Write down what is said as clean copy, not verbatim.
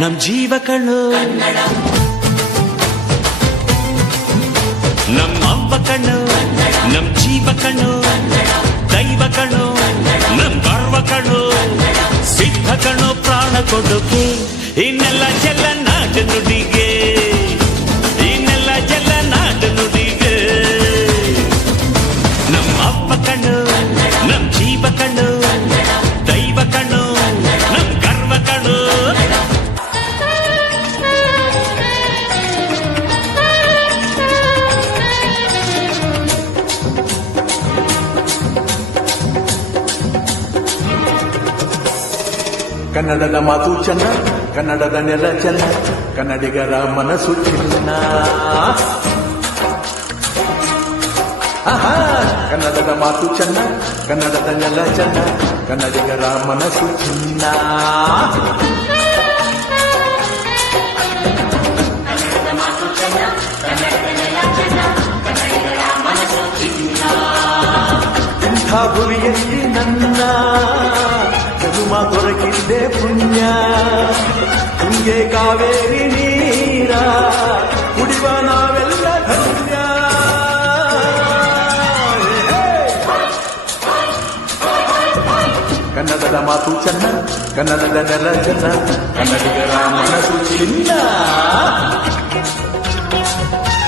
ನಮ್ ಜೀವ ಕಣ್ಣು, ನಮ್ಮ ಅವ್ವ ಕಣ್ಣು, ನಮ್ ಜೀವ ಕಣ್ಣು, ದೈವ ಕಣ್ಣು, ನಮ್ ಗರ್ವ ಕಣ್ಣು, ಸಿದ್ಧ ಕಣ್ಣು, ಪ್ರಾಣ ಕೊಡುಗೆ, ಇನ್ನೆಲ್ಲ ಜಲ ನಾಡು ನುಡಿಗೆ, ಇನ್ನೆಲ್ಲ ಜಲ ನಾಡು ನುಡಿಗೆ. ನಮ್ಮ ಅವ್ವ ಕಣ್ಣು, ನಮ್ ಜೀವ ಕಣ್ಣು, ದೈವ ಕಣ್ಣು, ನಮ್ ಗರ್ವ ಕಣ್ಣು. ಕನ್ನಡದ ಮಾತು ಚೆನ್ನ, ಕನ್ನಡದ ನೆಲ ಚೆನ್ನ, ಕನ್ನಡಿಗರ ಮನಸ್ಸು ಚಿನ್ನ. ಕನ್ನಡದ ಮಾತು ಚೆನ್ನ, ಕನ್ನಡದ ನೆಲ ಚೆನ್ನ, ಕನ್ನಡಿಗರ ಮನಸ್ಸು ಚಿನ್ನ. ಇಂಥ ಭುವಿಯಲ್ಲಿ ನನ್ನ ಜನುಮ ದೊರಕಿದ್ದೆ ಪುಣ್ಯ. ತುಂಗೆ ಕಾವೇರಿ ನೀರ ಕುಡಿವ ನಾವೆಲ್ಲ ಧನ್ಯ. ಕನ್ನಡದ ಮಾತು ಚೆನ್ನ, ಕನ್ನಡದ ನೆಲ ಚೆನ್ನ, ಕನ್ನಡಿಗರ ಮನಸ್ಸು ಚಿನ್ನ.